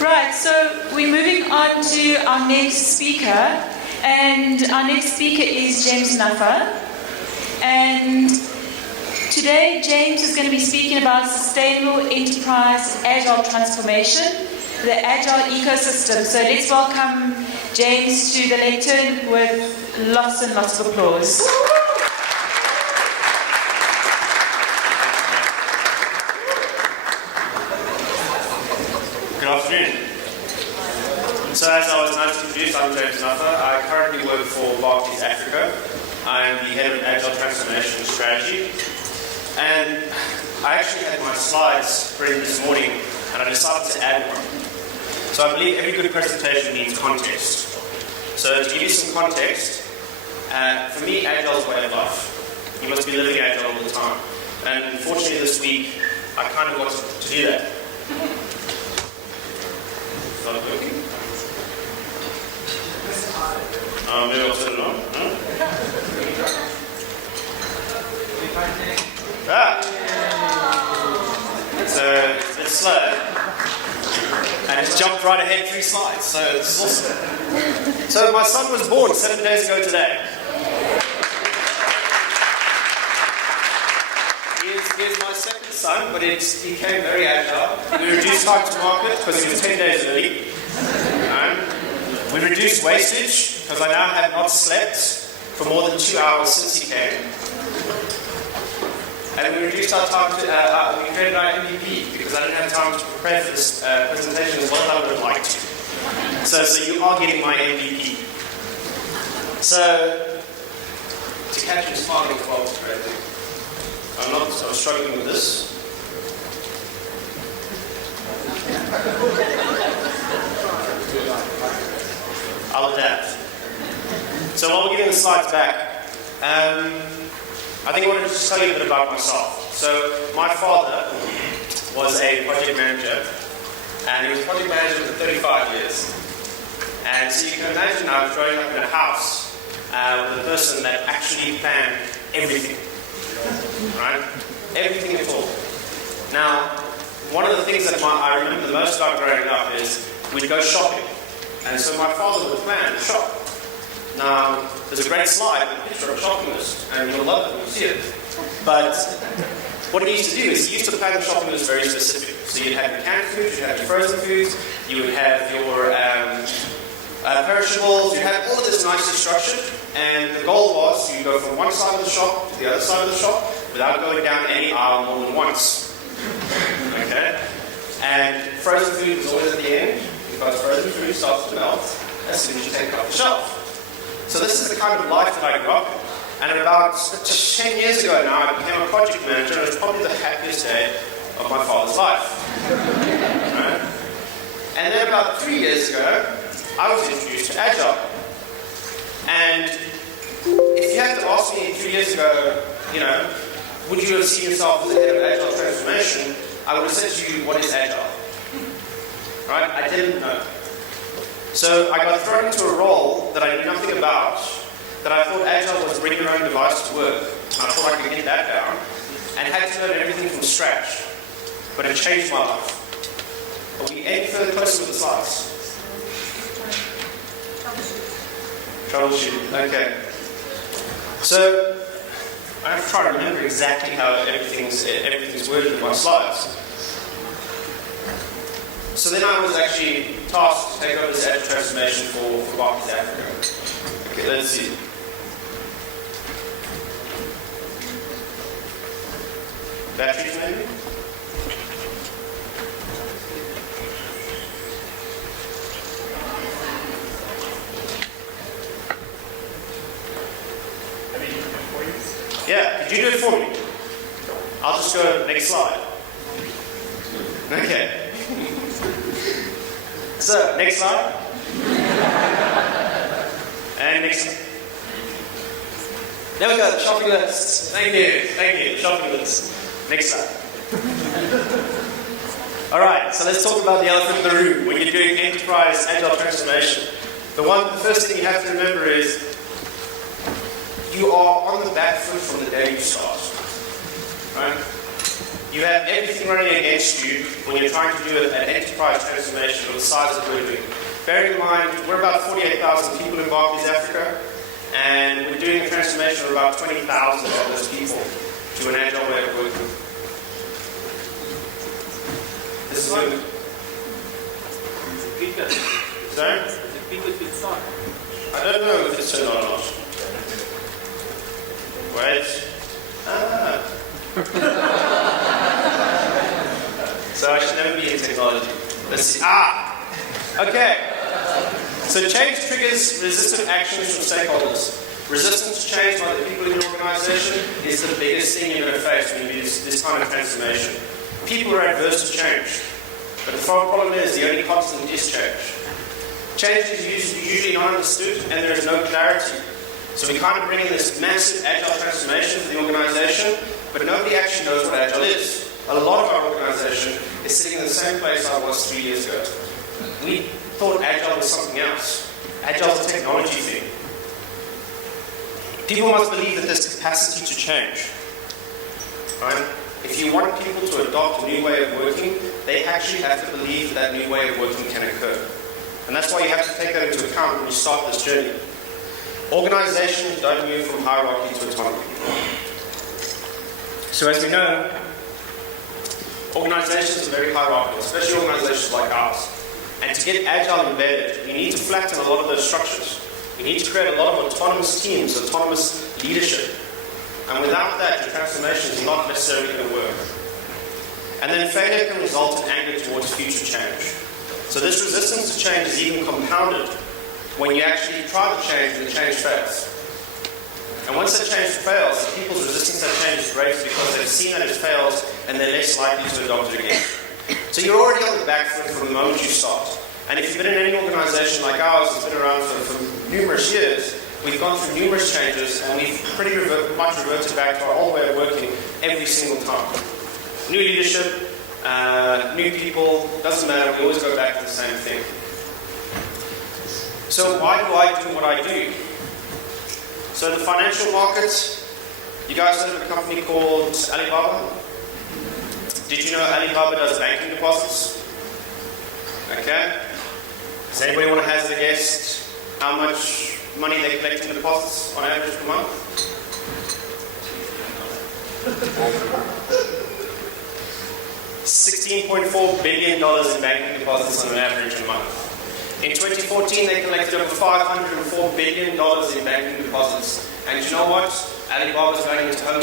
Right, so we're moving on to our next speaker, and our next speaker is James Knupfer. And today, James is going to be speaking about sustainable enterprise agile transformation, the agile ecosystem. So let's welcome James to the lectern with lots and lots of applause. Good afternoon. So as I was announced introduced, I'm James Knupfer. I currently work for Barclays Africa. I'm the head of Agile Transformation Strategy. And I actually had my slides ready this morning, and I decided to add one. So I believe every good presentation needs context. So to give you some context, for me, Agile is way of life. You must be living Agile all the time. And unfortunately this week, I kind of got to do that. Not working? Maybe I'll turn it on. No? So it's a bit slow. And it's jumped right ahead 3 slides. So it's awesome. So my son was born 7 days ago today. He is my second son, but he became very agile. We reduced time to market because he was 10 days early. We reduced wastage because I now have not slept for more than 2 hours since he came. And we reduced our time to, we created our MVP because I didn't have time to prepare for this presentation as well as I would have liked to. So you are getting my MVP. So, to catch him smiling as well was a great thing. I was struggling with this. I'll adapt. So while we're getting the slides back, I think I wanted to just tell you a bit about myself. So my father was a project manager, and he was a project manager for 35 years. And so you can imagine I was growing up in a house with a person that actually planned everything. Right? Everything at all. Now, one of the things that I remember the most about growing up is we'd go shopping. And so my father would plan to shop. Now, there's a great slide with a picture of a shopping list, and you'll love it when you see it. But what he used to do is he used to plan the shopping list very specific. So you'd have your canned foods, you'd have your frozen foods, you would have your perishables, you have all of this nicely structured, and the goal was you go from one side of the shop to the other side of the shop without going down any aisle more than once. Okay? And frozen food was always at the end, because frozen food starts to melt as soon as you take it off the shelf. So this is the kind of life that I grew up in. And about just 10 years ago now, I became a project manager, and it was probably the happiest day of my father's life. Right? And then about 3 years ago, I was introduced to Agile. And if you had to ask me 3 years ago, would you have seen yourself as the head of Agile transformation, I would have said to you, what is Agile? Right? I didn't know. So I got thrown into a role that I knew nothing about, that I thought Agile was bring your own device to work. And I thought I could get that down. And had to learn everything from scratch. But it changed my life. Are we any further closer with the slides? Troubleshoot. Okay. So I'm trying to remember exactly how everything's worded in my slides. So then I was actually tasked to take over this agile transformation for Barclays Africa. Okay, let's see. Batteries maybe? Yeah, could you do it for me? I'll just go next slide. Okay. So, next slide. And next slide. There we go, the shopping list. Thank you, the shopping list. Next slide. Alright, so let's talk about the elephant in the room when you're doing enterprise agile transformation. The first thing you have to remember is you are on the back foot from the day you start. Right? you have everything running against you when you're trying to do an enterprise transformation of the size that we're doing. Bear in mind, we're about 48,000 people in Barclays Africa, and we're doing a transformation of about 20,000 of those people to an agile way of working. This is good. Sorry? I don't know if it's turned on or not. Wait. So I should never be in technology. Let's see. Okay. So change triggers resistant actions from stakeholders. Resistance to change by the people in your organization is the biggest thing you're going to face when you do this kind of transformation. People are adverse to change. But the problem is the only constant is change. Change is usually not understood and there is no clarity. So we kind of bring in this massive agile transformation for the organization, but nobody actually knows what agile is. A lot of our organization is sitting in the same place I was 3 years ago. We thought agile was something else. Agile is a technology thing. People must believe that there's capacity to change. Right? If you want people to adopt a new way of working, they actually have to believe that new way of working can occur. And that's why you have to take that into account when you start this journey. Organizations don't move from hierarchy to autonomy. So as we know, organizations are very hierarchical, especially organizations like ours. And to get agile embedded, you need to flatten a lot of those structures. You need to create a lot of autonomous teams, autonomous leadership. And without that, your transformation is not necessarily going to work. And then failure can result in anger towards future change. So this resistance to change is even compounded when you actually try to change and the change fails. And once the change fails, people's resistance to change is greater because they've seen that it fails and they're less likely to adopt it again. So you're already on the back foot from the moment you start. And if you've been in any organization like ours that's been around for numerous years, we've gone through numerous changes and we've pretty much reverted back to our old way of working every single time. New leadership, new people, doesn't matter, we always go back to the same thing. So why do I do what I do? So the financial markets, you guys heard of a company called Alibaba? Did you know Alibaba does banking deposits? Okay. Does anybody want to hazard a guess how much money they collect in deposits on average per month? $16.4 billion in banking deposits on an average a month. In 2014, they collected over $504 billion in banking deposits. And you know what? Alibaba's going into home.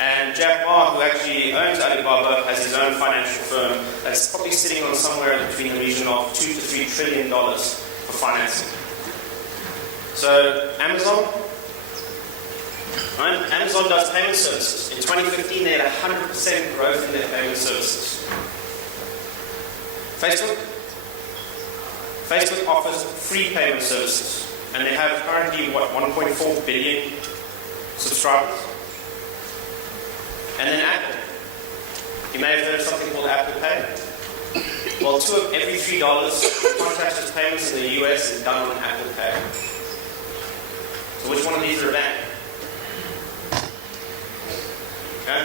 And Jack Ma, who actually owns Alibaba, has his own financial firm that's probably sitting on somewhere between the region of $2 to $3 trillion for financing. So Amazon, right? Amazon does payment services. In 2015, they had 100% growth in their payment services. Facebook offers free payment services, and they have currently, 1.4 billion subscribers. And then Apple. You may have heard of something called Apple Pay. Well, 2 of every $3 contactless payments in the US is done on Apple Pay. So which one of these are a bank? Okay?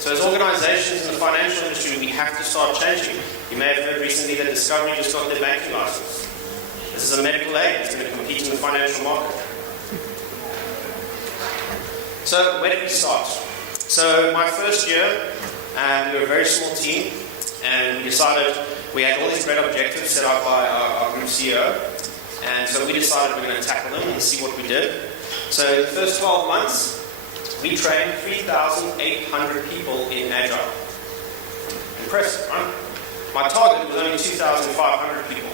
So as organizations in the financial industry, we have to start changing. You may have heard recently that Discovery just got their banking license. This is a medical aid that's going to compete in the financial market. So where did we start? So my first year, we were a very small team, and we decided we had all these great objectives set out by our group CEO, and so we decided we're going to tackle them and see what we did. So in the first 12 months, we trained 3,800 people in Agile. Impressive, right? My target was only 2,500 people.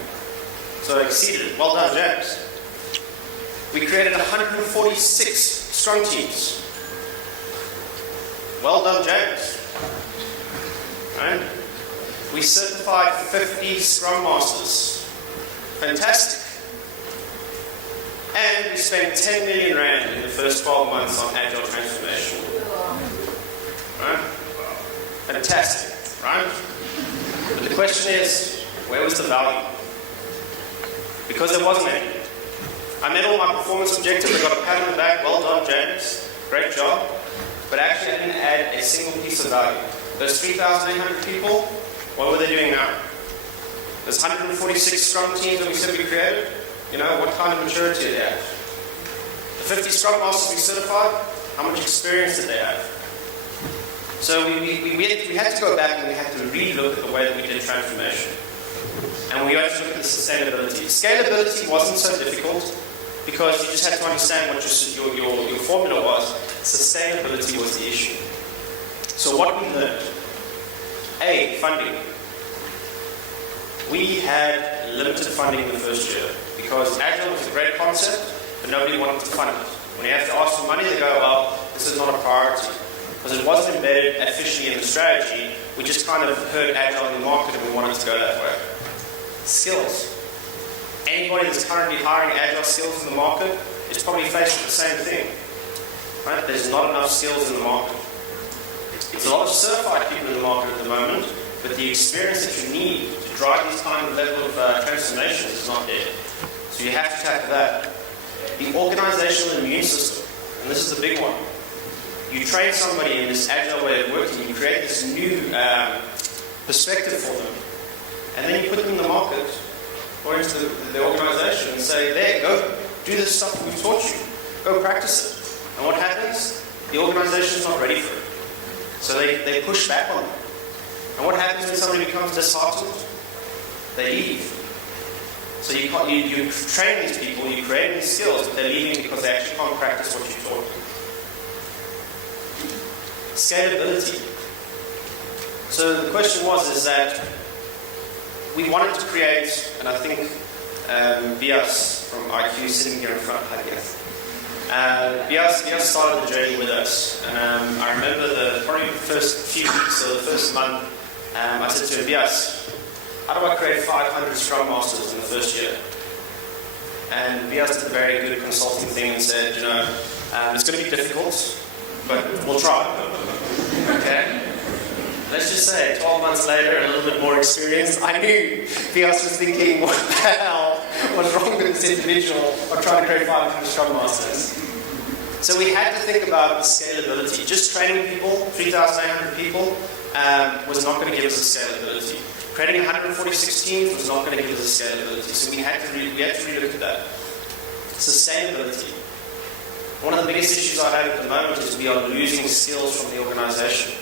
So I exceeded it. Well done, James. We created 146 Scrum teams. Well done, James. Right? We certified 50 Scrum Masters. Fantastic. And we spent 10 million Rand in the first 12 months on Agile transformation. Right? Fantastic, right? But the question is, where was the value? Because there wasn't any. I met all my performance objectives, I got a pat on the back, well done, James. Great job. but actually I didn't add a single piece of value. Those 3,800 people, what were they doing now? Those 146 Scrum teams that we said we created, what kind of maturity did they have? The 50 Scrum Masters we certified, how much experience did they have? So we had to go back and we had to re-look at the way that we did transformation. And we had to look at the sustainability. Scalability wasn't so difficult because you just had to understand what your formula was. Sustainability was the issue. So what we learned, funding. We had limited funding in the first year because Agile was a great concept, but nobody wanted to fund it. When you have to ask for money, they go, well, this is not a priority. Because it wasn't embedded officially in the strategy, we just kind of heard Agile in the market and we wanted to go that way. Skills. Anybody that's currently hiring Agile skills in the market is probably facing the same thing. Right? There's not enough skills in the market. There's a lot of certified people in the market at the moment, but the experience that you need to drive this kind of level of transformation is not there. So you have to tackle that. The organizational immune system, and this is the big one. You train somebody in this Agile way of working, you create this new perspective for them, and then you put them in the market or into the organization and say, there, go do this stuff that we've taught you. Go practice it. And what happens? The organization is not ready for it. So they push back on it. And what happens when somebody becomes disheartened? They leave. So you train these people, you create these skills, but they're leaving because they actually can't practice what you taught them. Scalability. So the question is that we wanted to create, and I think Bias from IQ sitting here in front, Bias started the journey with us. And I remember probably the first few weeks or the first month, I said to him, Bias, how do I create 500 Scrum Masters in the first year? And Bias did a very good consulting thing and said, it's going to be difficult, but we'll try. Okay? Let's just say 12 months later, a little bit more experience, I knew Bias was thinking, what the hell was wrong with this individual of trying to create 500 Scrum Masters? So we had to think about the scalability. Just training people, 3,800 people, was not going to give us the scalability. Creating 146 teams was not going to give us the scalability. So we had to relook at that. Sustainability. One of the biggest issues I have at the moment is we are losing skills from the organization.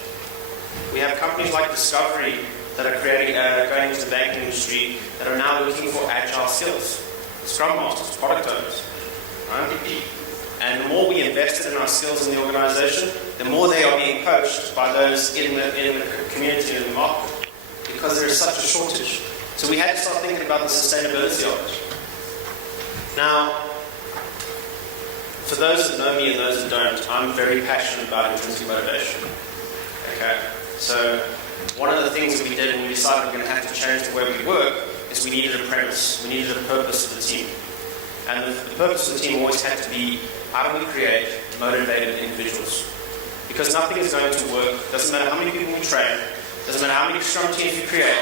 We have companies like Discovery that are going into the banking industry that are now looking for agile skills. Scrum Masters, product owners, MVP. And the more we invested in our skills in the organization, the more they are being poached by those in the community and the market. Because there is such a shortage. So we had to start thinking about the sustainability of it. Now, for those that know me and those that don't, I'm very passionate about intrinsic motivation. Okay? So one of the things that we did when we decided we're going to have to change the way we work is we needed a premise. We needed a purpose for the team. And the purpose of the team always had to be, how do we create motivated individuals? Because nothing is going to work. Doesn't matter how many people we train. Doesn't matter how many Scrum teams we create.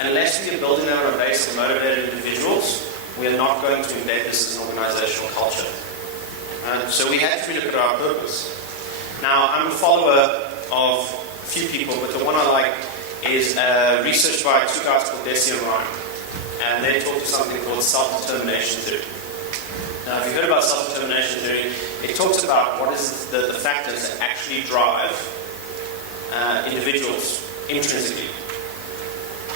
Unless we are building that on a base of motivated individuals, we are not going to embed this as an organizational culture. So we had to look at our purpose. Now, I'm a follower of a few people, but the one I like is research by two guys called Desi and Ryan. And they talk to something called self-determination theory. Now, if you've heard about self-determination theory, it talks about what is the factors that actually drive individuals intrinsically.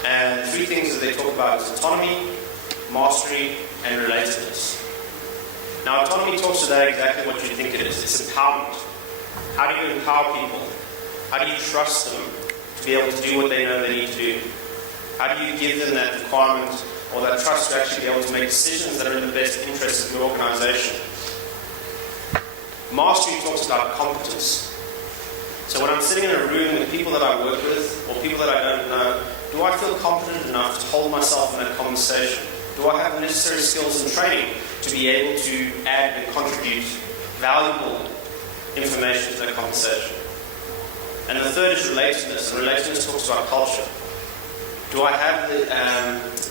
And three things that they talk about is autonomy, mastery, and relatedness. Now, autonomy talks about exactly what you think it is. It's empowerment. How do you empower people? How do you trust them to be able to do what they know they need to do? How do you give them that requirement or that trust to actually be able to make decisions that are in the best interest of your organization? Mastery talks about competence. So when I'm sitting in a room with people that I work with or people that I don't know, do I feel confident enough to hold myself in that conversation? Do I have the necessary skills and training to be able to add and contribute valuable information to that conversation? And the third is relatedness, and relatedness talks about culture. Do I have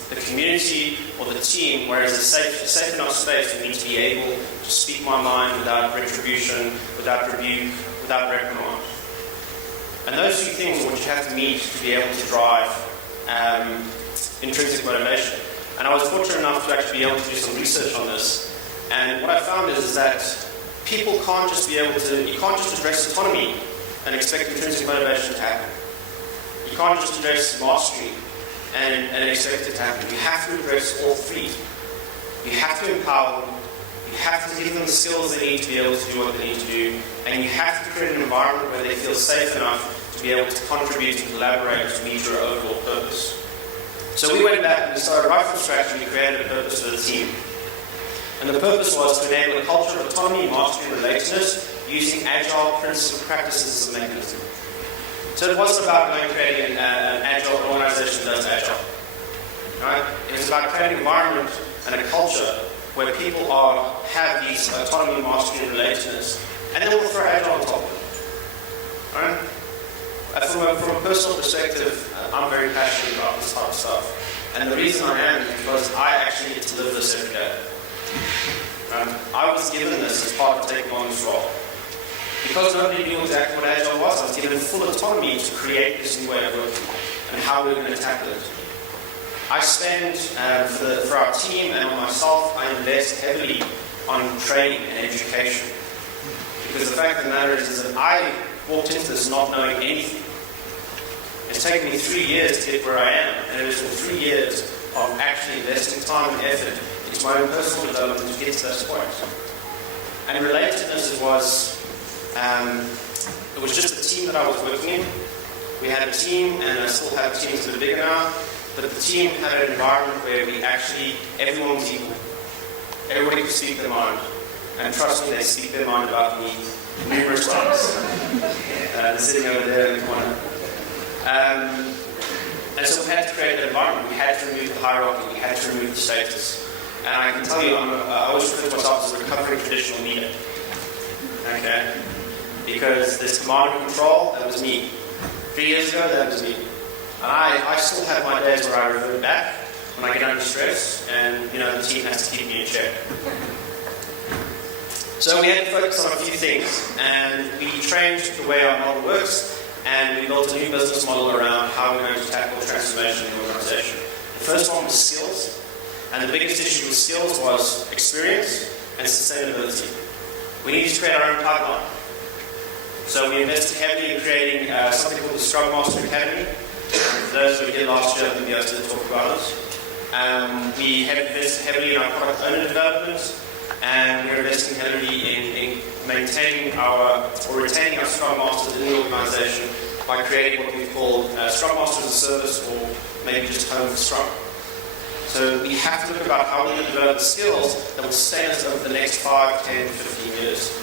the community or the team where it's a safe enough space for me to be able to speak my mind without retribution, without rebuke, without reprimand. And those two things are what you have to meet to be able to drive intrinsic motivation. And I was fortunate enough to actually be able to do some research on this. And what I found is that people can't just be able to, you can't just address autonomy and expect intrinsic motivation to happen. You can't just address mastery and expect it to happen. You have to address all three. You have to empower them. You have to give them the skills they need to be able to do what they need to do. And you have to create an environment where they feel safe enough to be able to contribute and collaborate to meet your overall purpose. So we went back and we started right from scratch and we created a purpose for the team. And the purpose was to enable a culture of autonomy, mastery, and relatedness using agile principles and practices as a mechanism. So it wasn't about going and creating an agile organization that does agile. Right? It was about creating an environment and a culture where people have these autonomy, mastery, and relatedness, and then we'll throw agile on top of it. Right? From a personal perspective, I'm very passionate about this type of stuff. And the reason I am is because I actually get to live this every day. I was given this as part of taking on this role. Because nobody knew exactly what Agile was, I was given full autonomy to create this new way of working and how we were going to tackle it. I spend, for our team and on myself, I invest heavily on training and education. Because the fact of the matter is that I walked into this not knowing anything. It's taken me 3 years to get where I am, and it has been 3 years of actually investing time and effort into my own personal development to get to this point. And relatedness it was just the team that I was working in. We had a team, and I still have teams that are bigger now, but the team had an environment where everyone was equal. Everybody could speak their mind. And trust me, they speak their mind about me numerous times. They're sitting over there in the corner. And so we had to create an environment. We had to remove the hierarchy. We had to remove the status. And I can tell you, I always refer to myself as a recovering traditional leader. Okay? Because this command and control, that was me. 3 years ago, that was me. And I still have my days where I revert back when I get under stress, and the team has to keep me in check. So we had to focus on a few things, and we changed the way our model works, and we built a new business model around how we're going to tackle transformation in the organization. The first one was skills, and the biggest issue with skills was experience and sustainability. We needed to create our own pipeline. So we invested heavily in creating something called the Scrum Master Academy. For those that we did last year, I think we have to talk about it. We have invested heavily in our product owner development, and we're investing heavily in retaining our Scrum Masters in the organization by creating what we call Scrum Masters as a service, or maybe just home for Scrum. So we have to look about how we're going to develop skills that will sustain us over the next 5, 10, 15 years.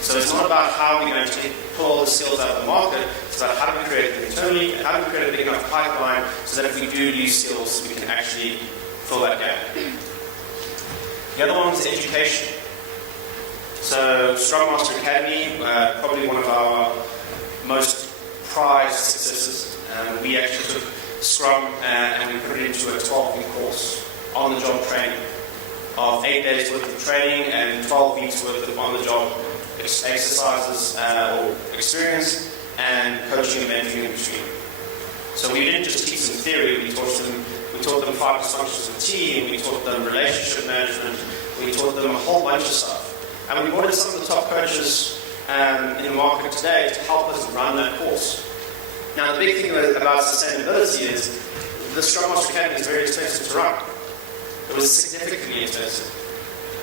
So it's not about how we're going to pull all the skills out of the market, it's about how do we create them internally, and how do we create a big enough pipeline so that if we do lose skills, we can actually fill that gap. The other one is education. So Scrum Master Academy, probably one of our most prized successes. We actually took Scrum and we put it into a 12-week course, on-the-job training, of 8 days worth of training and 12 weeks worth of on-the-job exercises or experience and coaching and mentoring in between. So we didn't just teach them theory, we taught them 5 functions of the team, we taught them relationship management, we taught them a whole bunch of stuff. And we brought in some of the top coaches in the market today to help us run that course. Now the big thing about sustainability is the Scrum Master Academy is very expensive to run. It was significantly expensive.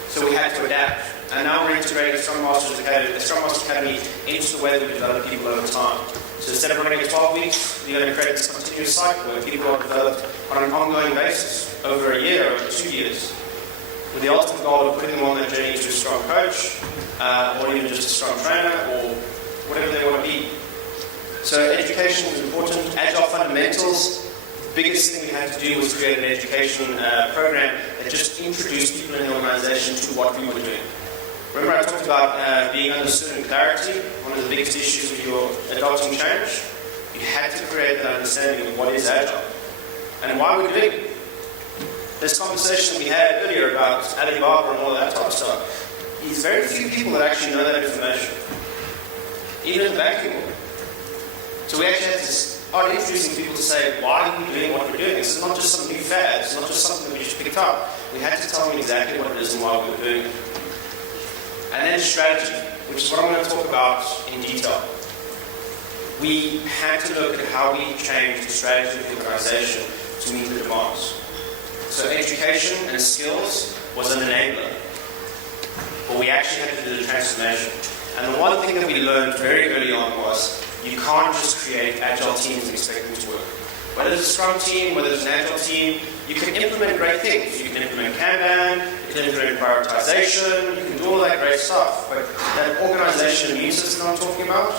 So we had to adapt. And now we're integrating Scrum Master Academy into the way that we develop people over time. So instead of running it 12 weeks, we're going to create this continuous cycle where people are developed on an ongoing basis over a year, over 2 years, with the ultimate goal of putting them on their journey to a Scrum coach, or even just a Scrum trainer, or whatever they want to be. So education is important. Agile fundamentals. The biggest thing we had to do was create an education program that just introduced people in the organization to what we were doing. Remember I talked about being understood and clarity, one of the biggest issues with your adopting change? You had to create that understanding of what is Agile and why we're doing it. This conversation we had earlier about Alibaba and all that type of stuff, there's very few people that actually know that information. even in the banking world. So we actually had to start introducing people to say, why are we doing what we're doing? This is not just some new fad. It's not just something that we just picked up. We had to tell them exactly what it is and why we were doing it. And then strategy, which is what I'm going to talk about in detail. We had to look at how we changed the strategy of the organization to meet the demands. So education and skills was an enabler. But we actually had to do the transformation. And the one thing that we learned very early on was you can't just create agile teams and expect them to work. Whether it's a Scrum team, whether it's an agile team, you can implement great things. You can implement Kanban, you can implement prioritization, you can do all that great stuff. But that organization immune system I'm talking about,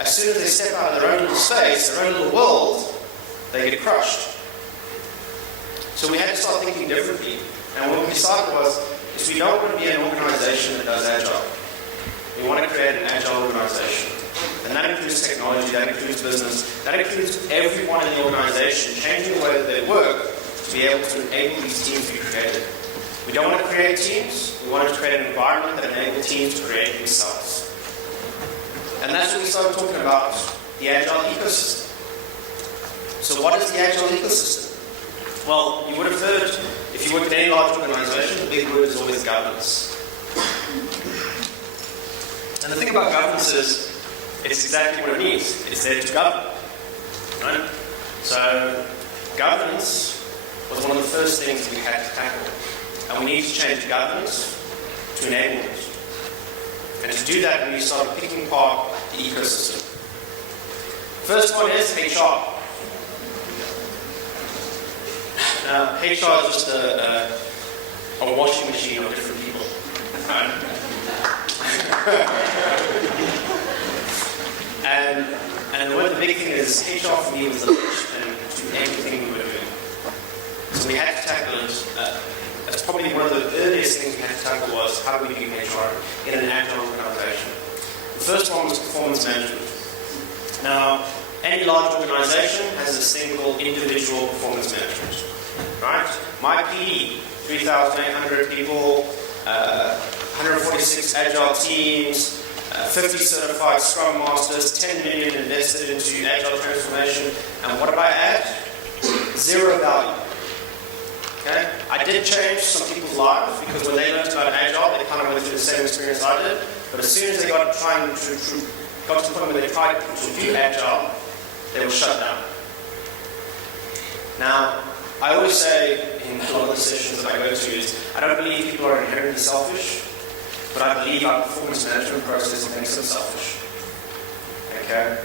as soon as they step out of their own little space, their own little world, they get crushed. So we had to start thinking differently. And what we decided was, is we don't want to be an organization that does agile. We want to create an agile organization. And that includes technology, that includes business, that includes everyone in the organization changing the way that they work to be able to enable these teams to be created. We don't want to create teams, we want to create an environment that enables teams to create themselves. And that's when we started talking about the agile ecosystem. So what is the agile ecosystem? Well, you would have heard, if you work in any large organization, the big word is always governance. And the thing about governance is, it's exactly what it means. It's there to govern. Right? So, governance was one of the first things we had to tackle. And we need to change governance to enablement. And to do that, we started picking apart the ecosystem. First one is HR. Now, HR is just a washing machine of different people. Right? And one of the big thing is HR for me was the linchpin to everything we were doing. So we had to tackle it. That's probably one of the earliest things we had to tackle was how do we do HR in an agile organization. The first one was performance management. Now, any large organization has this thing called individual performance management. Right? My PD, 3,800 people, 146 agile teams, 50 certified Scrum Masters, 10 million invested into agile transformation, and what did I add? Zero value. Okay? I did change some people's lives because when they learned about agile, they kind of went through the same experience I did. But as soon as they got to the point where they tried to do agile, they were shut down. Now, I always say in a lot of the sessions that I go to is, I don't believe people are inherently selfish, but I believe our performance management process makes them selfish. Okay?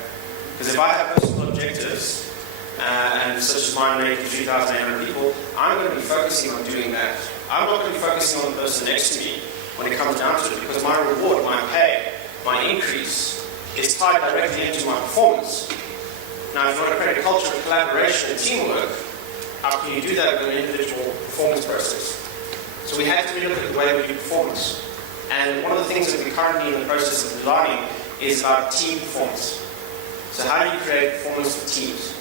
Because if I have personal objectives, and such as mine making 3,800 people, I'm going to be focusing on doing that. I'm not going to be focusing on the person next to me when it comes down to it, because my reward, my pay, my increase is tied directly into my performance. Now, if you want to create a culture of collaboration and teamwork, how can you do that with an individual performance process? So we have to really look at the way we do performance. And one of the things that we're currently in the process of designing is about team performance. So how do you create performance for teams?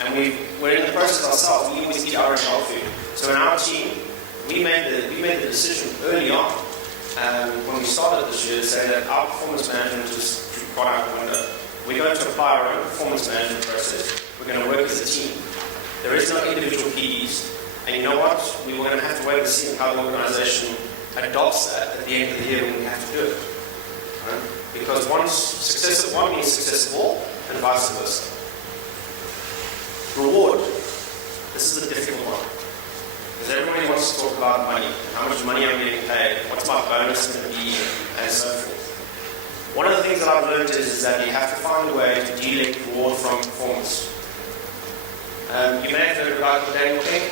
And we're in the process ourselves. We always eat our own dog food. So in our team, we made the decision early on when we started this year, saying that our performance management has gone out the window. We're going to apply our own performance management process. We're going to work as a team. There is no individual PDs. And you know what? We were going to have to wait and see how the organization adopts that at the end of the year when we have to do it. Right? Because success of one means success of all, and vice versa. Reward. This is a difficult one. Because everybody wants to talk about money. How much money I'm getting paid. What's my bonus going to be? And so forth. One of the things that I've learned is that you have to find a way to delink reward from performance. You may have heard about Daniel Pink.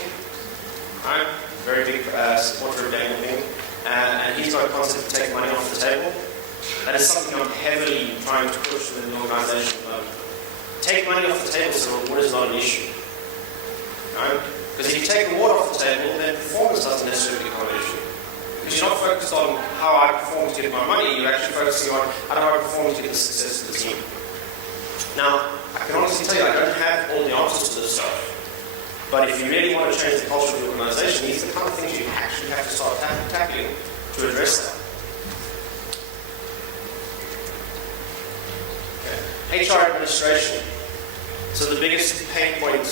I'm a very big supporter of Daniel Pink. And he's got a concept to take money off the table. That is something I'm heavily trying to push within the organization at the moment. Take money off the table so reward is not an issue. Right? Because if you take reward off the table, then performance doesn't necessarily become an issue. Because you're not focused on how I perform to get my money, you're actually focusing on how do I perform to get the success of the team. Now, I can honestly tell you, I don't have all the answers to this stuff. But if you really want to change the culture of the organization, these are the kind of things you actually have to start tackling to address that. HR administration. So the biggest pain point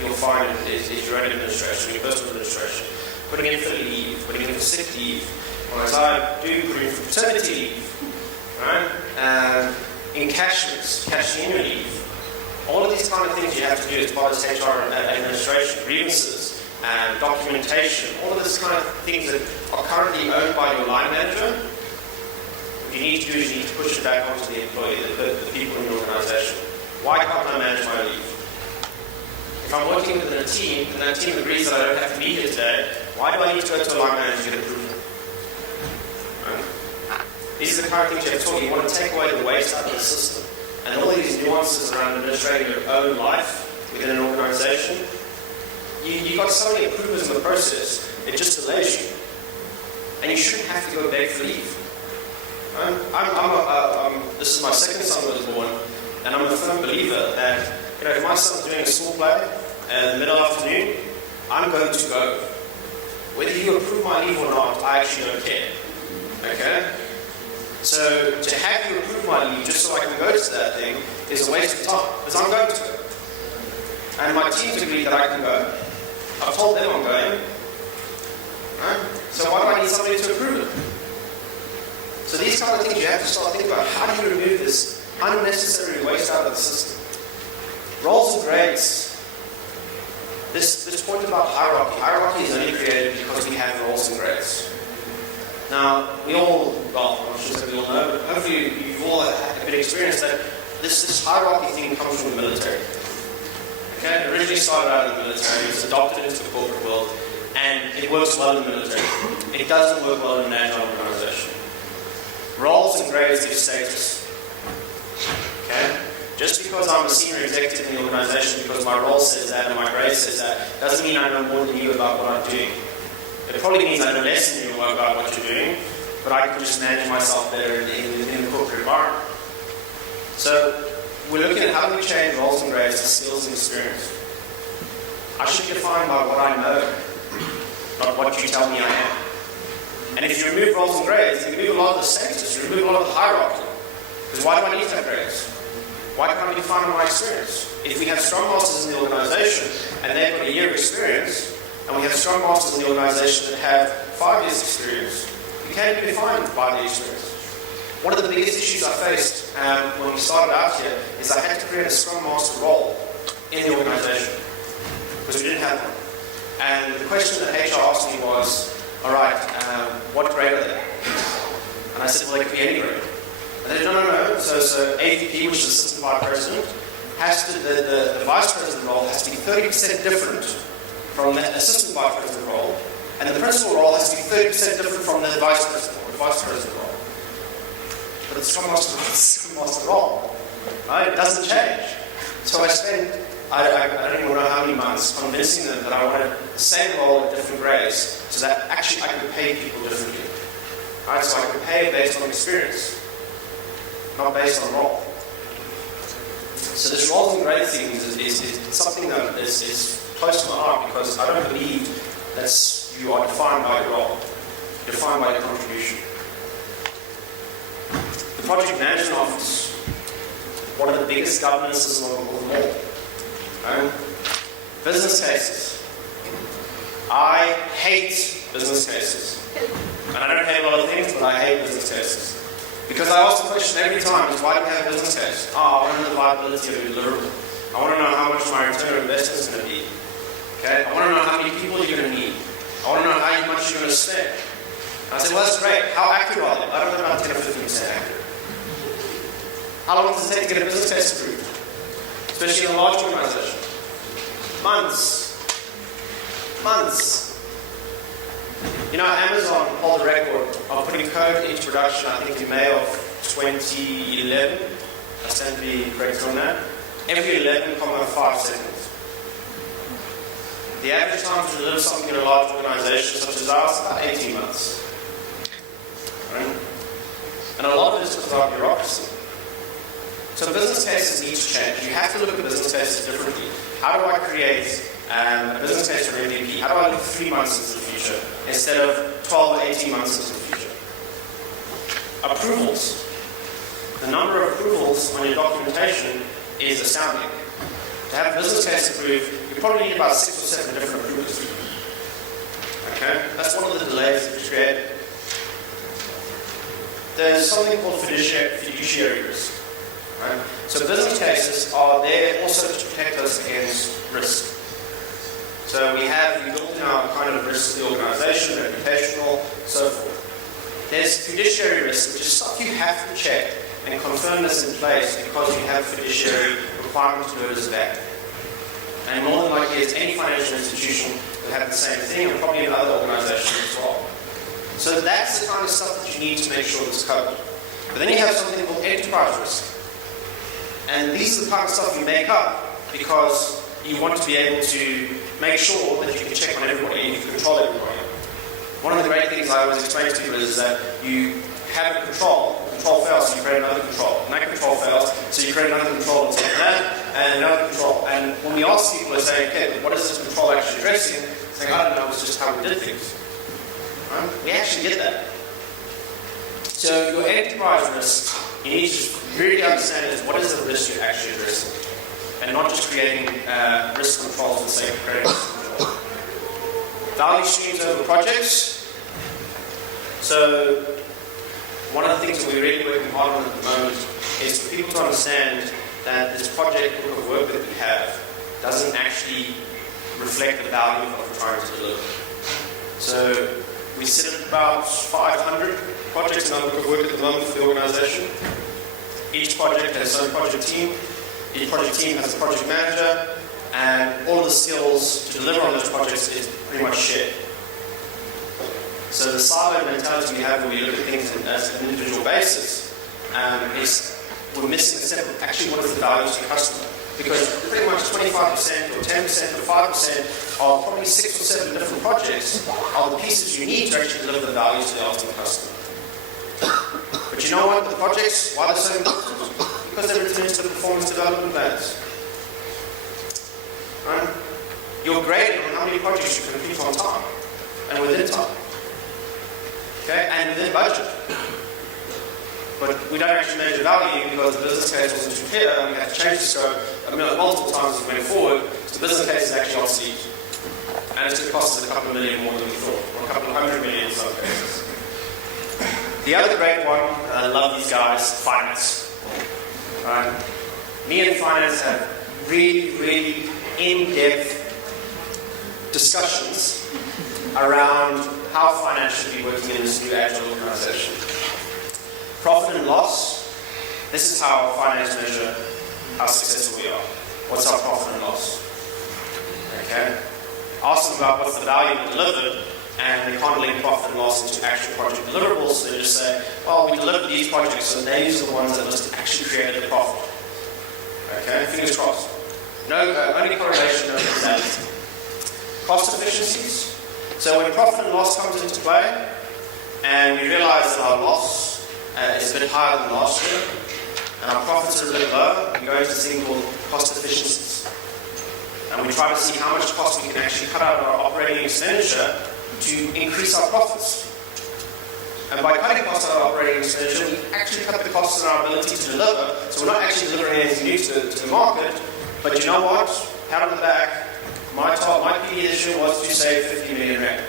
you'll find is your own administration, your personal administration. Putting in for leave, putting in for sick leave, or as I do, putting in for paternity leave, right? Encashments, cashing in your leave. All of these kind of things you have to do as part of HR administration, grievances, documentation, all of this kind of things that are currently owned by your line manager. What you need to do is you need to push it back onto the employee, the people in the organization. Why can't I manage my leave? If I'm working within a team, and that team agrees that I don't have to be here today, why do I need to go to a line manager to get approval? Right? These are the kind of things you have to talk. You want to take away the waste out of the system. And all these nuances around administrating your own life within an organization, you've got so many approvers in the process, it just delays you. And you shouldn't have to go beg for leave. This is my second son that was born, and I'm a firm believer that if my son's doing a school play in the middle afternoon, I'm going to go. Whether you approve my leave or not, I actually don't care. Okay? So to have you approve my leave just so I can go to that thing is a waste of time, because I'm going to go. And my team's agreed that I can go. I've told them I'm going. Right? So why do I need somebody to approve it? So these kind of things you have to start thinking about. How do you remove this unnecessary waste out of the system? Roles and grades. This point about hierarchy. Hierarchy is only created because we have roles and grades. Now, I'm not sure that we all know, but hopefully you've all had a bit of experience that this hierarchy thing comes from the military. Okay? It originally started out in the military, it was adopted into the corporate world, and it works well in the military. It doesn't work well in an agile organization. Roles and grades give status. Okay? Just because I'm a senior executive in the organization, because my role says that and my grade says that, doesn't mean I know more than you about what I'm doing. It probably means I know less than you about what you're doing, but I can just manage myself better in the corporate environment. So we're looking at how do we change roles and grades to skills and experience. I should be defined by what I know, not what you tell me I am. And if you remove roles and grades, you remove a lot of the status, you remove a lot of the hierarchy. Because why do I need to have grades? Why can't I define my experience? If we have Scrum Masters in the organization and they've got a year of experience, and we have Scrum Masters in the organization that have 5 years experience, you can't be defined by the experience. One of the biggest issues I faced when we started out here is I had to create a Scrum Master role in the organization because we didn't have one. And the question that HR asked me was, alright, what grade are they? And I said, well, they could be any grade. And they said, no. So AVP, which is Assistant Vice President, has to, the Vice President role has to be 30% different from the Assistant Vice President role, and the Principal role has to be 30% different from the Vice President or the Vice President role. But the Scrum Master role is the Scrum Master role. Right? It doesn't change. So I spent, I don't even know how many months convincing them that I wanted the same role at different grades, so that actually I could pay people differently. Right? So I could pay based on experience, not based on role. So this roles and grades thing is something that is close to my heart because I don't believe that you are defined by your role, you're defined by your contribution. The Project Management Office, one of the biggest governances of them all. Right? Business cases. I hate business cases. And I don't hate a lot of things, but I hate business cases. Because I ask the question every time, is why do we have a business case? I want to know the viability of your deliverable. I want to know how much my return on investment is going to be. Okay? I want to know how many people you're going to need. I want to know how much you're going to spend. And I say, well, that's great. How accurate are they? I don't know about 10 or 15% accurate. How long does it take to get a business case approved? Especially in a large organization. Months. You know, Amazon hold the record of putting code into production, I think in May of 2011. I stand to be correct on that. Every 11.5 seconds. The average time to deliver something in a large organization such as ours is about 18 months. Right? And a lot of it is because of our bureaucracy. So business cases need to change. You have to look at business cases differently. How do I create a business case for MVP? How do I look 3 months into the future instead of 12 or 18 months into the future? Approvals. the number of approvals on your documentation is astounding. To have a business case approved, you probably need about 6 or 7 different approvals. Okay? That's one of the delays that we create. There's something called fiduciary risk. Right? So business cases are there also to protect us against risk. So we built in our kind of risk to the organization, reputational, so forth. There's fiduciary risk, which is stuff you have to check and confirm this in place because you have fiduciary requirement to notice back. And more than likely, it's any financial institution that have the same thing, and probably in other organizations as well. So that's the kind of stuff that you need to make sure that's covered. But then you have something called enterprise risk. And these are the kind of stuff you make up because you want to be able to make sure that you can check on everybody and you can control everybody. One of the great things I always explain to people is that you have a control fails, so you create another control. And that control fails, so you create another control on top of that, and another control. And when we ask people, they say, okay, what is this control actually addressing? Saying, I don't know, it's just how we did things. Right? We actually get that. So your enterprise risk, you need to really understand is what is the risk you're actually addressing. And not just creating risk controls for the sake of creating risk control. Value streams over projects. So one of the things that we're really working hard on at the moment is for people to understand that this project book of work that we have doesn't actually reflect the value of what we're trying to deliver. So we sit at about 500 projects in our book of work at the moment for the organization. Each project has its own project team. Each project team has a project manager, and all of the skills to deliver on those projects is pretty much shared. So the silo mentality we have when we look at things as an individual basis is we're missing the step of actually what is the value to the customer. Because pretty much 25% or 10% or 5% of probably 6 or 7 different projects are the pieces you need to actually deliver the value to the ultimate customer. But you know what? The projects, why they're so important? Because they're written into the performance development plans. Right? You're graded on how many projects you complete on time and within time. Okay? And within budget. But we don't actually measure value because the business case wasn't too clear and we had to change the scope multiple times as we went forward. So the business case is actually obsolete. And it's going to cost us a couple of million more than we thought, or a couple of $100 million in some cases. The other great one, I love these guys, finance. Right? Me and finance have really, really in-depth discussions around how finance should be working in this new Agile organization. Profit and loss, this is how finance measure how successful we are. What's our profit and loss? Okay? Ask them about what's the value we delivered, and they can't link profit and loss into actual project deliverables, so they just say, well, we delivered these projects, so these are the ones that must actually created the profit. Okay? Fingers crossed. No, only correlation, no causality. Cost efficiencies. So when profit and loss comes into play, and we realize that our loss is a bit higher than last year, and our profits are a bit lower, we go into this thing called cost efficiencies. And we try to see how much cost we can actually cut out of our operating expenditure to increase our profits. And by cutting costs out of our operating expenditure, we actually cut the costs in our ability to deliver, so we're not actually delivering anything new to the market, but you know what? Pat on the back, my PD this year was to save 50 million rand.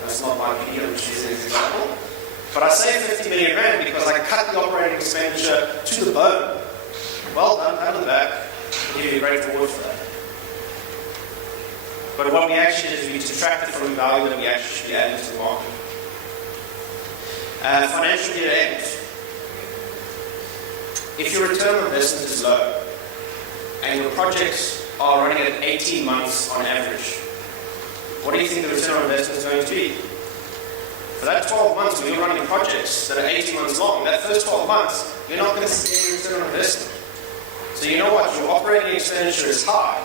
That's not my PD, I'm just using this example. But I saved 50 million rand because I cut the operating expenditure to the bone. Well done, pat on the back. I'll give you a great reward for that. But what we actually did is we detracted from the value that we actually should be adding to the market. Financial year end. If your return on investment is low, and your projects are running at 18 months on average, what do you think the return on investment is going to be? For that 12 months when you're running projects that are 18 months long, that first 12 months, you're not going to see any return on investment. So you know what? Your operating expenditure is high.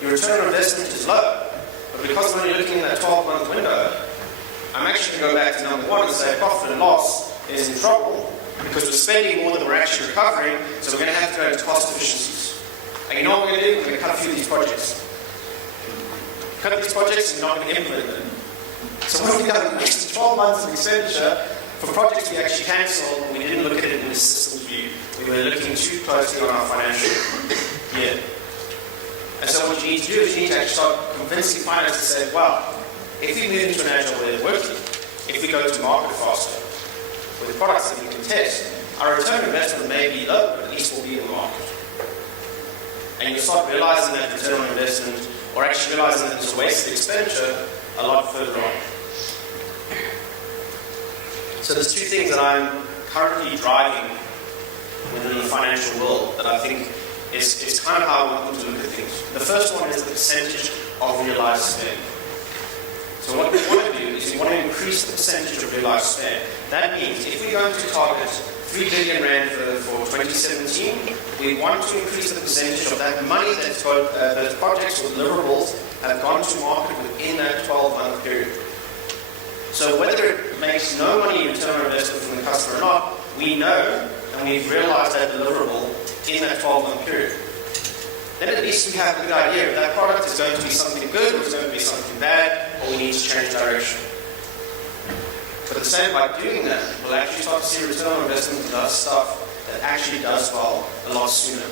Your return on investment is low. But because when you're looking at that 12-month window, I'm actually going to go back to number one and say profit and loss is in trouble because we're spending more than we're actually recovering, so we're going to have to go into cost efficiencies. And you know what we're going to do? We're going to cut a few of these projects. Cut these projects and we're not going to implement them. So what have we done? We wasted 12 months of expenditure for projects we actually cancelled and we didn't look at it in a systems view. we were looking too closely on our financial year. And so what you need to do is you need to actually start convincing finance to say, well, if we move into an agile way of working, if we go to market faster with products that we can test, our return on investment may be low, but at least we'll be in the market. And you'll start realizing that return on investment, or actually realizing that it's a wasted expenditure, a lot further on. So there's two things that I'm currently driving within the financial world that I think is kind of how I want them to look at things. The first one is the percentage of realized spend. So what we want to do is we want to increase the percentage of realized spend. That means if we're going to target 3 billion rand for 2017, we want to increase the percentage of that money that's got, those projects or deliverables have gone to market within that 12-month period. So whether it makes no money in return on investment from the customer or not, we know and we've realized that deliverable in that 12-month period. Then at least we have a good idea if that product is going to be something good or it's going to be something bad, or we need to change direction. But at the same by doing that, we'll actually start to see return on investment in other stuff that actually does well a lot sooner.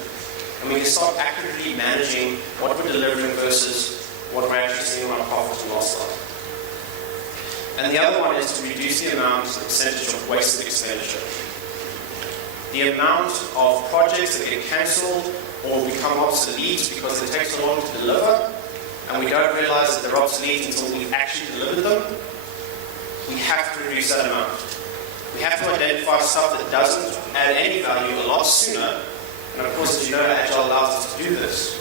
And we can start accurately managing what we're delivering versus what we're actually seeing on our profit and loss line. And the other one is to reduce the amount, the percentage of wasted expenditure. The amount of projects that get cancelled or become obsolete because it takes so long to deliver, and we don't realize that they're obsolete until we've actually delivered them, we have to reduce that amount. We have to identify stuff that doesn't add any value a lot sooner, and of course, as you know, Agile allows us to do this.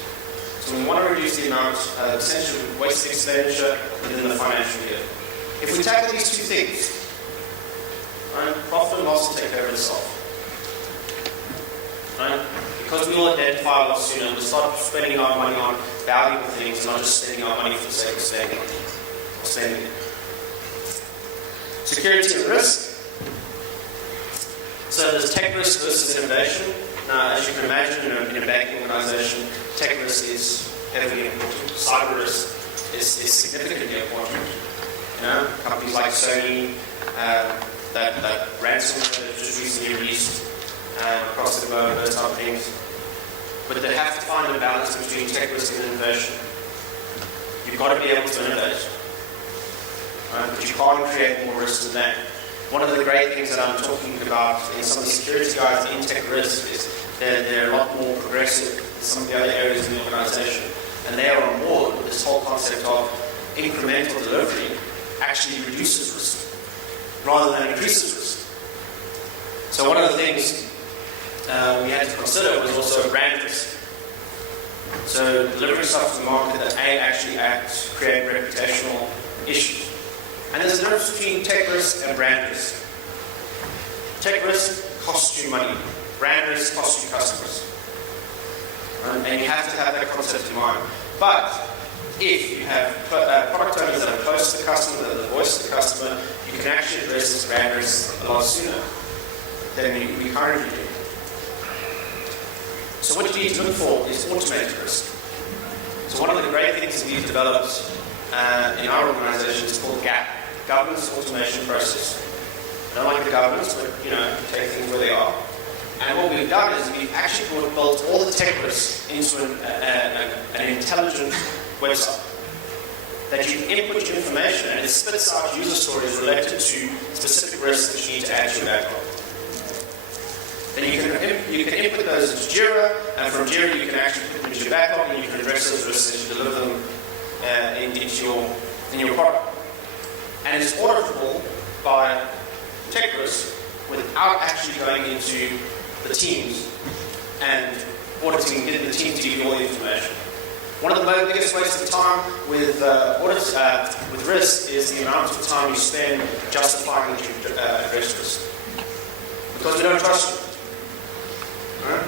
So we want to reduce the amount, percentage of wasted expenditure within the financial year. If we tackle these two things, right, profit and loss will take care of itself. Right? Because we will identify a lot sooner, we'll start spending our money on valuable things, not just spending our money for the sake of spending it. Security and risk. So there's tech risk versus innovation. Now, as you can imagine, in a banking organization, tech risk is heavily important. Cyber risk is significantly important. You know, companies like Sony, that ransomware that just recently released across the globe, those type of things. But they have to find a balance between tech risk and innovation. You've got to be able to innovate. Right? But you can't create more risk than that. One of the great things that I'm talking about in some of the security guys in tech risk is they're a lot more progressive than some of the other areas in the organization. And they are on board with this whole concept of incremental delivery actually reduces risk rather than increases risk. So one of the things we had to consider was also brand risk. So delivering stuff to the market that actually create reputational issues. And there's a difference between tech risk and brand risk. Tech risk costs you money. Brand risk costs you customers. Right? And you have to have that concept in mind. But if you have product owners that are close to the customer, that are the voice of the customer, you can actually address this brand risk a lot sooner than we currently do. So what you need to look for is automated risk. So one of the great things we've developed in our organization is called GAP, Governance Automation Process. I don't like the governance, but take things where they are. And what we've done is we've actually built all the tech risks into an intelligent website that you input your information and it spits out user stories related to specific risks that you need to add to your backlog. Then you can input those into Jira, and from Jira you can actually put them into your backlog and you can address those risks as you deliver them in your product. And it's auditable by tech risk without actually going into the teams and auditing, getting the team to give you all the information. One of the biggest wastes of time with audits, with risk is the amount of time you spend justifying that you've addressed risk. Because we don't trust you. Right?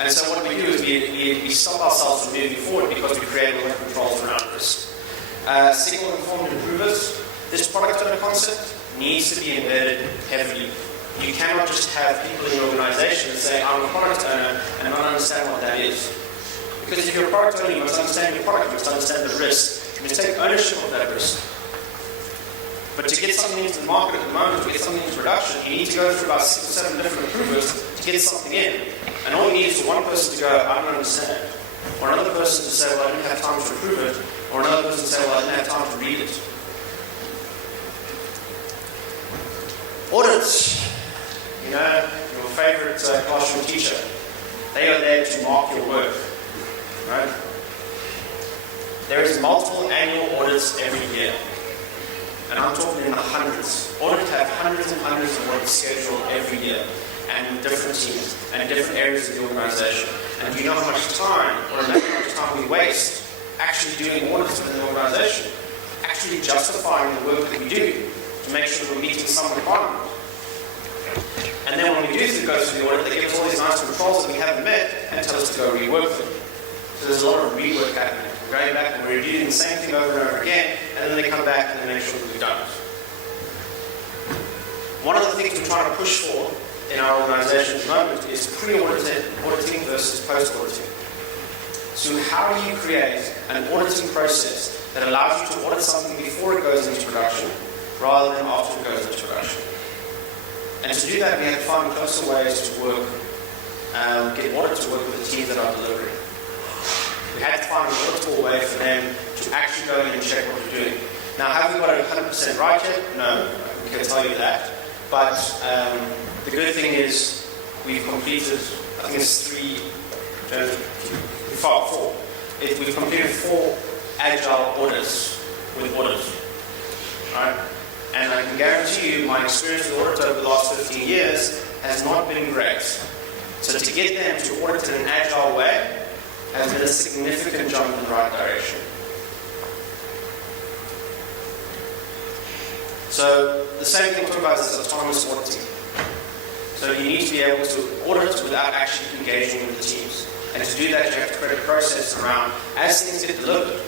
And so what we do is we stop ourselves from moving forward because we create a lot of controls around risk. Signal-informed improvers. This product owner concept needs to be embedded heavily. You cannot just have people in your organization say, I'm a product owner, and not understand what that is. Because if you're a product owner, you must understand your product, you must understand the risk, you must take ownership of that risk. But to get something into the market at the moment, to get something into production, you need to go through about 6 or 7 different approvers to get something in. And all you need is for one person to go, I don't understand. Or another person to say, well, I didn't have time to approve it. Or another person to say, well, I didn't have time to read it. Audits. You know, your favorite classroom teacher. They are there to mark your work. Right? There is multiple annual audits every year. And I'm talking in the hundreds. Audits have hundreds and hundreds of audits scheduled every year. And with different teams and different areas of the organization. And do you know how much time, or how much time we waste actually doing audits within the organization? Actually justifying the work that we do to make sure we're meeting some requirement. And then when we do go through the audit, they give us all these nice controls that we haven't met and tell us to go rework them. So there's a lot of rework happening. We're going back and we're reviewing the same thing over and over again, and then they come back and they make sure that we've done it. One of the things we're trying to push for in our organization at the moment is pre-auditing versus post-auditing. So how do you create an auditing process that allows you to audit something before it goes into production rather than after it goes into production? And to do that, we have to find closer ways to work, get audit to work with the teams that are delivering. We had to find an auditable way for them to actually go in and check what we're doing. Now, have we got it 100% right yet? No, we can tell you that. But the good thing is we've completed, I think it's 4. We've completed 4 Agile audits with audit. Right? And I can guarantee you my experience with audit over the last 15 years has not been great. So to get them to audit in an Agile way has been a significant jump in the right direction. So the same thing we're talking about is autonomous auditing. So you need to be able to audit without actually engaging with the teams. And to do that, you have to create a process around, as things get delivered,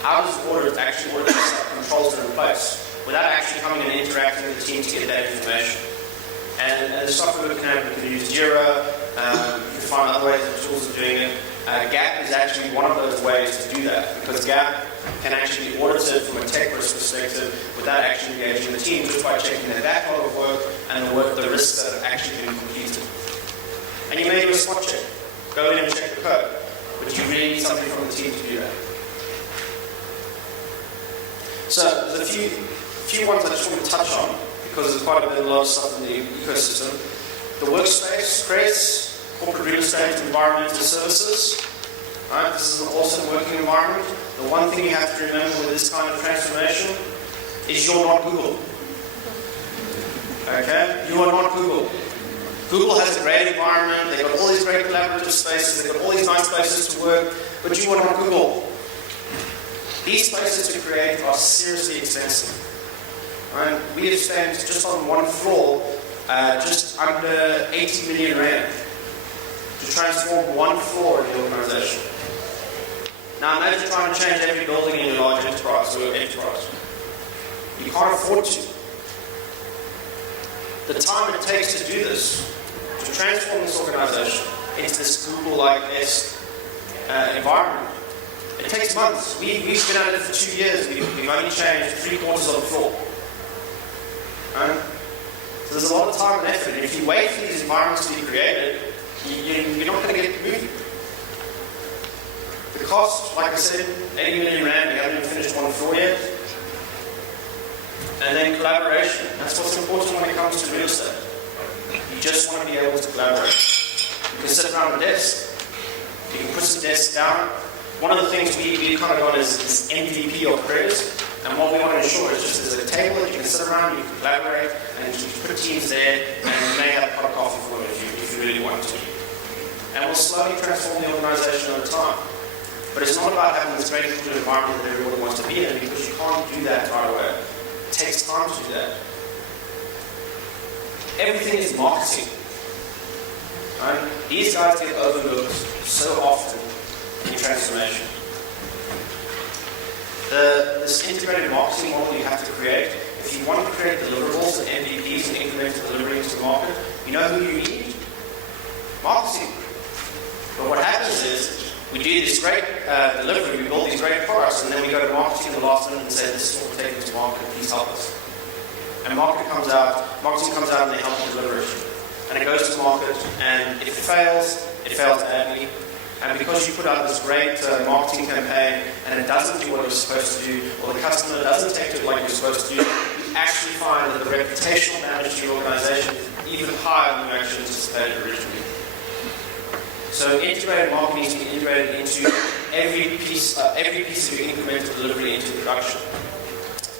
how does the audit actually audit the controls that are in place without actually coming and interacting with the team to get that information. And the stuff we're looking at, we can use Jira, you can find other ways and tools of doing it. Gap is actually one of those ways to do that, because Gap can actually be audited from a tech risk perspective without actually engaging the team, just by checking their backlog of work and the risks that have actually been completed. And you may do a spot check. Go in and check the code. But you really need something from the team to do that. So there's a few ones I just want to touch on, because there's quite a lot of stuff in the ecosystem. The workspace creates corporate real estate environmental services. Right? This is an awesome working environment. The one thing you have to remember with this kind of transformation is you're not Google. Okay? You are not Google. Google has a great environment, they've got all these great collaborative spaces, they've got all these nice places to work, but you are not Google. These places to create are seriously expensive. Right? We have spent just on one floor just under 80 million rand to transform one floor in the organization. Now imagine trying to change every building in your large enterprise or enterprise. You can't afford to. The time it takes to do this, to transform this organization into this Google-like environment, it takes months. We've been at it for 2 years. We've only changed 3/4 of the floor. Right? So there's a lot of time and effort. And if you wait for these environments to be created, you're not going to get moving. The cost, like I said, 80 million rand, we haven't even finished one floor yet. And then collaboration. That's what's important when it comes to real estate. You just want to be able to collaborate. You can sit around a desk. You can put some desks down. One of the things we kind of got is this MVP of prayers. And what we want to ensure is just there's a table that you can sit around, you can collaborate, and you can put teams there, and you may have a pot of coffee for them if you really want to. And we'll slowly transform the organization over time. But it's not about having this great inclusive environment that everyone wants to be in, because you can't do that right away. It takes time to do that. Everything is marketing. Right? These guys get overlooked so often in transformation. This integrated marketing model you have to create, if you want to create deliverables and MVPs and incremental delivery into the market, you know who you need? Marketing. But what happens is, we do this great delivery, we build these great products, and then we go to marketing in the last minute and say, this is what we're taking to market, please help us. and marketing comes out and they help you deliver it. And it goes to market, and if it fails badly. And because you put out this great marketing campaign and it doesn't do what it was supposed to do, or the customer doesn't take to it like it was supposed to do, you actually find that the reputational damage to your organization is even higher than you actually anticipated originally. So integrated marketing needs to be integrated into every piece of your incremental delivery into production.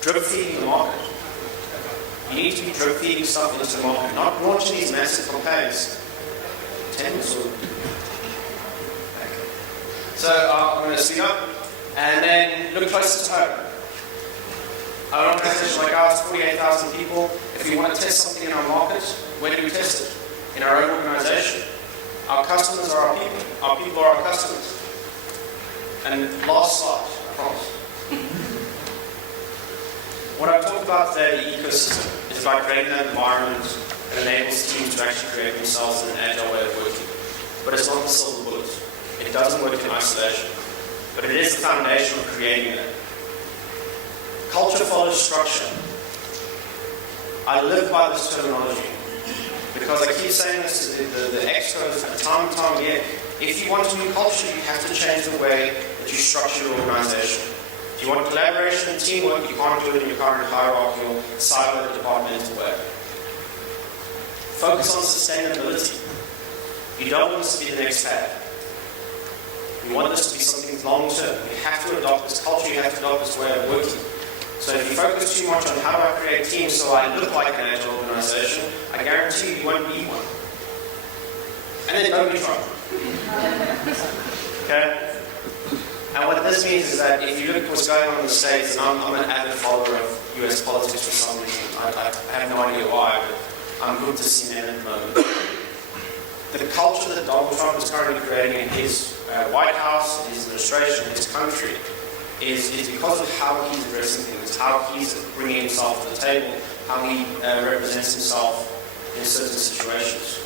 Drip feeding the market. You need to be drip feeding stuff into the market, not launching these massive campaigns. 10 minutes or So I'm going to speak up and then look closer to home. Our organization like ours, 48,000 people. If we want to test something in our market, where do we test it? In our own organization. Our customers are our people. Our people are our customers. And last slide, I promise. What I've talked about today, the ecosystem, is about creating that environment that enables teams to actually create themselves in an agile way of working. But it's not the silver bullet. It doesn't work in isolation, but it is the foundation of creating it. Culture follows structure. I live by this terminology because I keep saying this to the experts time and time again. If you want a new culture, you have to change the way that you structure your organization. If you want collaboration and teamwork, you can't do it in your current hierarchical, siloed, departmental way. Focus on sustainability. You don't want this to be the next fad. You want this to be something long-term. You have to adopt this culture, you have to adopt this way of working. So if you focus too much on how do I create teams so I look like an agile organization, I guarantee you won't be one. And then don't be trying. Okay? And what this means is that if you look at what's going on in the States, and I'm an avid follower of US politics for some reason, I have no idea why, but I'm good to see men at the moment. The culture that Donald Trump is currently creating in his White House, his administration, his country, is because of how he's addressing things, how he's bringing himself to the table, how he represents himself in certain situations.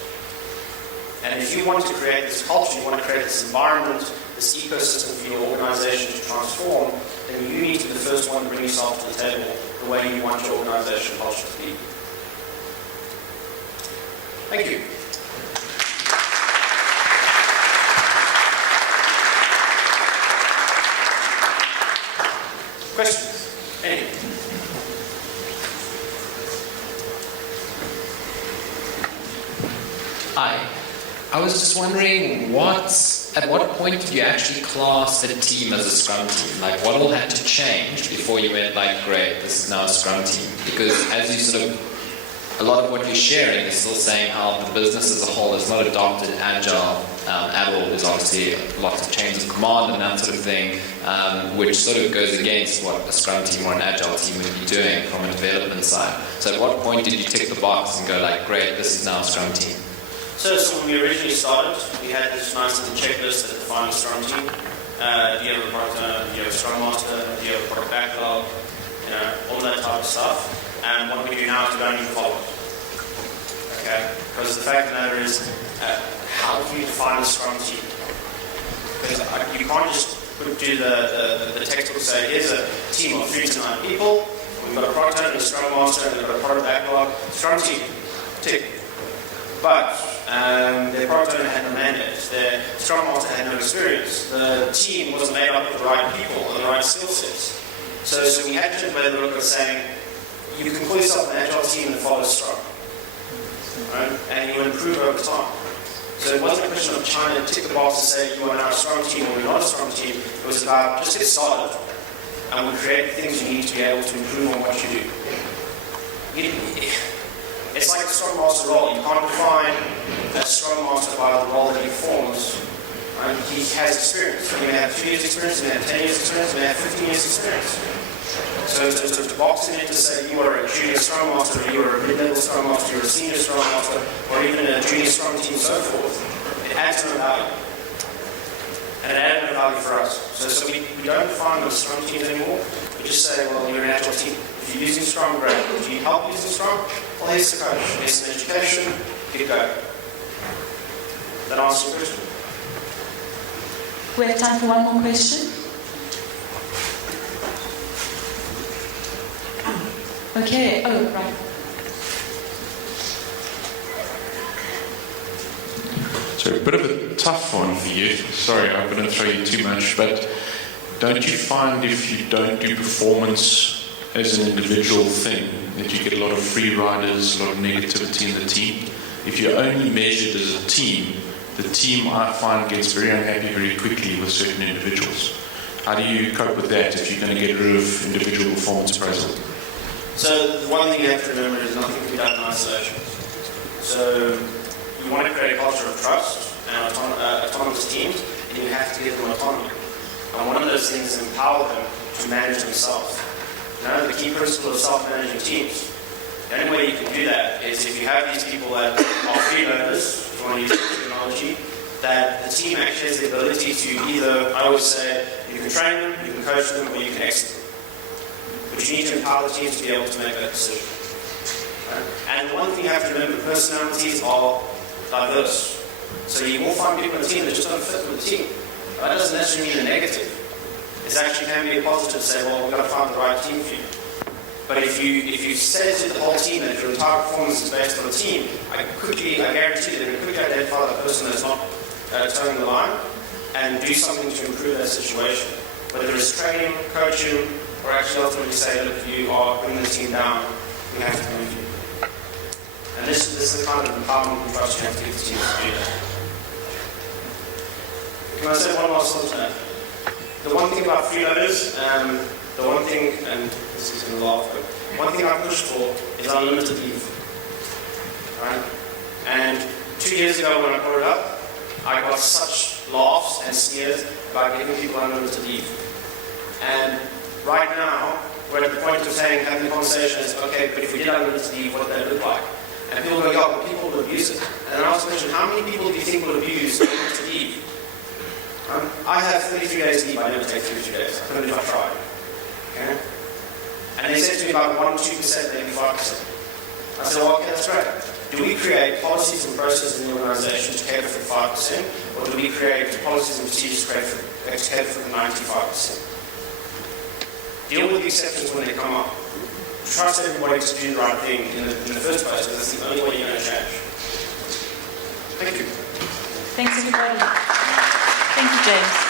And if you want to create this culture, you want to create this environment, this ecosystem for your organization to transform, then you need to be the first one to bring yourself to the table the way you want your organization culture to be. Thank you. Questions? Any? Hi. I was just wondering at what point did you actually class a team as a Scrum team? Like, what all had to change before you went like, great, this is now a Scrum team? Because as you sort of, a lot of what you're sharing is still saying how the business as a whole has not adopted Agile at all. There's obviously lots of chains of command and that sort of thing, which sort of goes against what a Scrum team or an Agile team would be doing from a development side. So at what point did you tick the box and go like, great, this is now a Scrum team? So when we originally started, we had this nice little checklist that defined a Scrum team. Do you have a product owner? Do you have a Scrum master? Do you have a product backlog? All that type of stuff. And what we do now is we don't even follow it. Okay? Because the fact of the matter is, how do you define a Scrum team? Because you can't just do the textbook say, here's a team of 3 to 9 people, we've got a product owner and a Scrum master, and we've got a product backlog, Scrum team, tick. But their product owner had no mandate, their Scrum master had no experience, the team wasn't made up of the right people and the right skill sets. So we had to play the look of saying, you can call yourself an Agile team that follows Scrum. Right? And you improve over time. So it wasn't a question of trying to tick the box and say you are now a Scrum team or you're not a Scrum team. It was about just get started and we'll create the things you need to be able to improve on what you do. It's like the Scrum Master role. You can't define a Scrum Master by the role that he performs. Right? He has experience. You may have 2 years experience, you may have 10 years experience, you may have 15 years experience. So to box it in to say you are a junior Scrum Master, or you are a mid-level Scrum Master, you're a senior Scrum Master, or even a junior Scrum team, so forth, it adds no value. And it added no value for us. So we don't define those Scrum teams anymore. We just say, well, you're an Agile team. If you're using Scrum, great. Do you help using Scrum? Well, here's the coach. Here's some education. Get going. That answers your question? We have time for one more question. Okay. Oh, right. So a bit of a tough one for you. Sorry, I'm going to throw you too much, but don't you find if you don't do performance as an individual thing, that you get a lot of free riders, a lot of negativity in the team? If you're only measured as a team, the team, I find, gets very unhappy very quickly with certain individuals. How do you cope with that if you're going to get rid of individual performance appraisal? So the one thing you have to remember is nothing can be done in isolation. So you want to create a culture of trust and autonomous teams, and you have to give them autonomy. And one of those things is empower them to manage themselves. You know, the key principle of self-managing teams. The only way you can do that is if you have these people that are freeloaders, if you want to use the terminology, that the team actually has the ability to either, I always say, you can train them, you can coach them, or you can exit them. But you need to empower the team to be able to make that decision. And one thing you have to remember, personalities are diverse. So you will find people in the team that just don't fit with the team. But that doesn't necessarily mean a negative. It actually can be a positive to say, well, we've got to find the right team for you. But if you say to the whole team that your entire performance is based on the team, I guarantee you they're going to quickly identify the person that's not toeing the line and do something to improve that situation. Whether it's training, coaching, or actually ultimately say, look, you are bringing the team down, we have to move you. And this is the kind of empowerment and trust you have to give the team to do that. Can I say one last thing to that? The one thing about freeloaders, the one thing, and this is going to laugh, but one thing I pushed for is unlimited leave. Right? And 2 years ago when I brought it up, I got such laughs and sneers about giving people unlimited leave. And right now, we're at the point of saying, having the conversation is, okay, but if we did unlimited leave, what would that look like? And people go, yeah, but people will abuse it. And I asked the question, how many people do you think will abuse unlimited leave? I have 33 days leave, I never take 33 days. I couldn't if I tried. Okay? And they said to me about 1%, 2%, maybe 5%. I said, well, okay, that's great. Do we create policies and processes in the organization to cater for 5%, or do we create policies and procedures to cater for the 95%? Deal with the exceptions when they come up. Trust everybody to do the right thing in the first place, because that's the only way you're going to change. Thank you. Thanks, everybody. Thank you, James.